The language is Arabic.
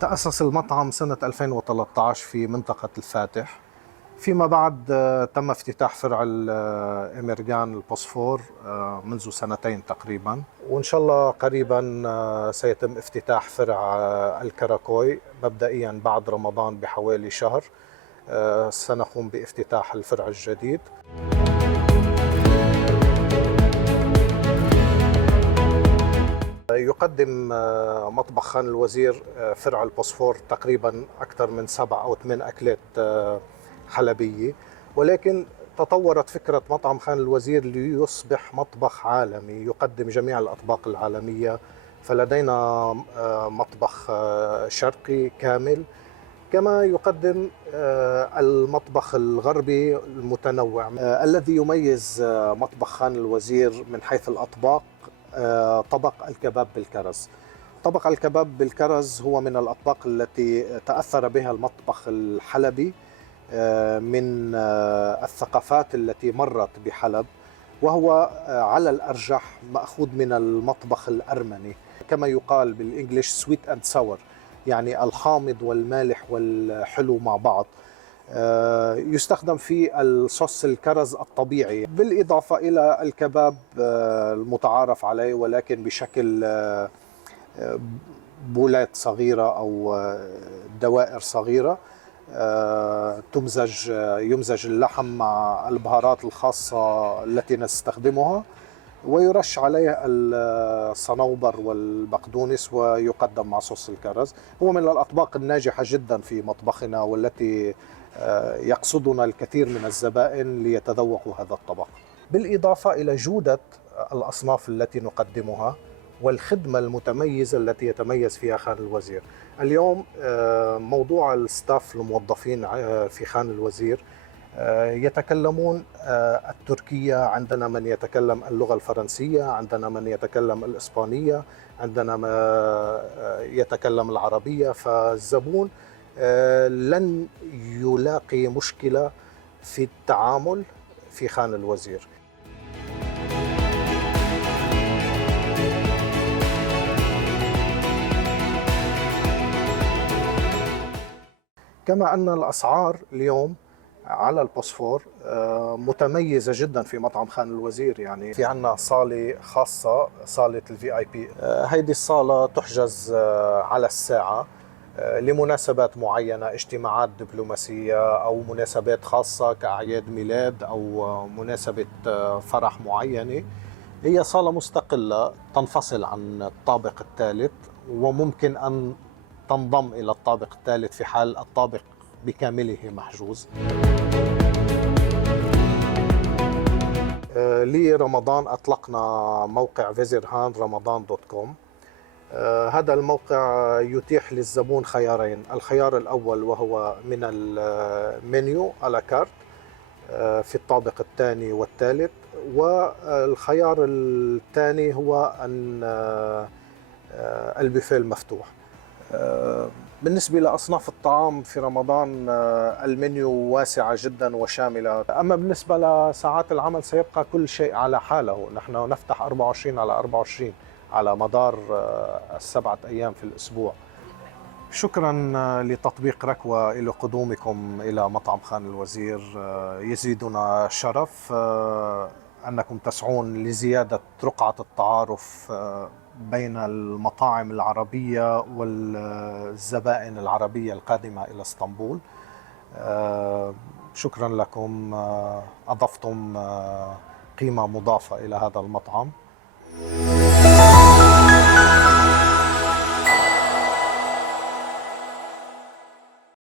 تأسس المطعم سنة 2013 في منطقة الفاتح. فيما بعد تم افتتاح فرع الإمريكان البوسفور منذ سنتين تقريبا، وإن شاء الله قريبا سيتم افتتاح فرع الكراكوي مبدئيا بعد رمضان بحوالي شهر. سنقوم بافتتاح الفرع الجديد. يقدم مطبخ خان الوزير فرع البوسفور تقريبا أكثر من 7 أو 8 أكلات حلبية، ولكن تطورت فكرة مطعم خان الوزير ليصبح مطبخ عالمي يقدم جميع الأطباق العالمية. فلدينا مطبخ شرقي كامل، كما يقدم المطبخ الغربي المتنوع. الذي يميز مطبخ خان الوزير من حيث الأطباق طبق الكباب بالكرز. طبق الكباب بالكرز هو من الأطباق التي تأثر بها المطبخ الحلبي من الثقافات التي مرت بحلب، وهو على الأرجح مأخوذ من المطبخ الأرمني، كما يقال بالإنجليش سويت أند ساور، يعني الحامض والمالح والحلو مع بعض. يستخدم في الصوص الكرز الطبيعي، بالإضافة إلى الكباب المتعارف عليه، ولكن بشكل بولات صغيرة أو دوائر صغيرة. يمزج اللحم مع البهارات الخاصة التي نستخدمها، ويرش عليه الصنوبر والبقدونس ويقدم مع صوص الكرز. هو من الأطباق الناجحة جدا في مطبخنا، والتي يقصدنا الكثير من الزبائن ليتذوقوا هذا الطبق، بالإضافة إلى جودة الأصناف التي نقدمها والخدمة المتميزة التي يتميز فيها خان الوزير. اليوم موضوع الستاف الموظفين في خان الوزير يتكلمون التركية، عندنا من يتكلم اللغة الفرنسية، عندنا من يتكلم الإسبانية، عندنا من يتكلم العربية. فالزبون لن يلاقي مشكلة في التعامل في خان الوزير. كما أن الأسعار اليوم على البوسفور متميزة جدا في مطعم خان الوزير. يعني في عنا صالة خاصة، صالة الVIP. هيدي الصالة تحجز على الساعة لمناسبات معينة، اجتماعات دبلوماسية أو مناسبات خاصة كأعياد ميلاد أو مناسبة فرح معينة. هي صالة مستقلة تنفصل عن الطابق الثالث، وممكن أن تنضم إلى الطابق الثالث في حال الطابق بكامله محجوز. لرمضان أطلقنا موقع visirhanramadan.com. هذا الموقع يتيح للزبون خيارين. الخيار الأول وهو من المنيو على كارت في الطابق الثاني والثالث، والخيار الثاني هو أن البوفيه المفتوح. بالنسبة لأصناف الطعام في رمضان المنيو واسعة جدا وشاملة. أما بالنسبة لساعات العمل سيبقى كل شيء على حاله. نحن نفتح 24 على 24 على مدار 7 أيام في الأسبوع. شكرا لتطبيق ركوة إلى قدومكم إلى مطعم خان الوزير. يزيدنا شرف أنكم تسعون لزيادة رقعة التعارف بين المطاعم العربية والزبائن العربية القادمة إلى اسطنبول. شكرا لكم، أضفتم قيمة مضافة إلى هذا المطعم.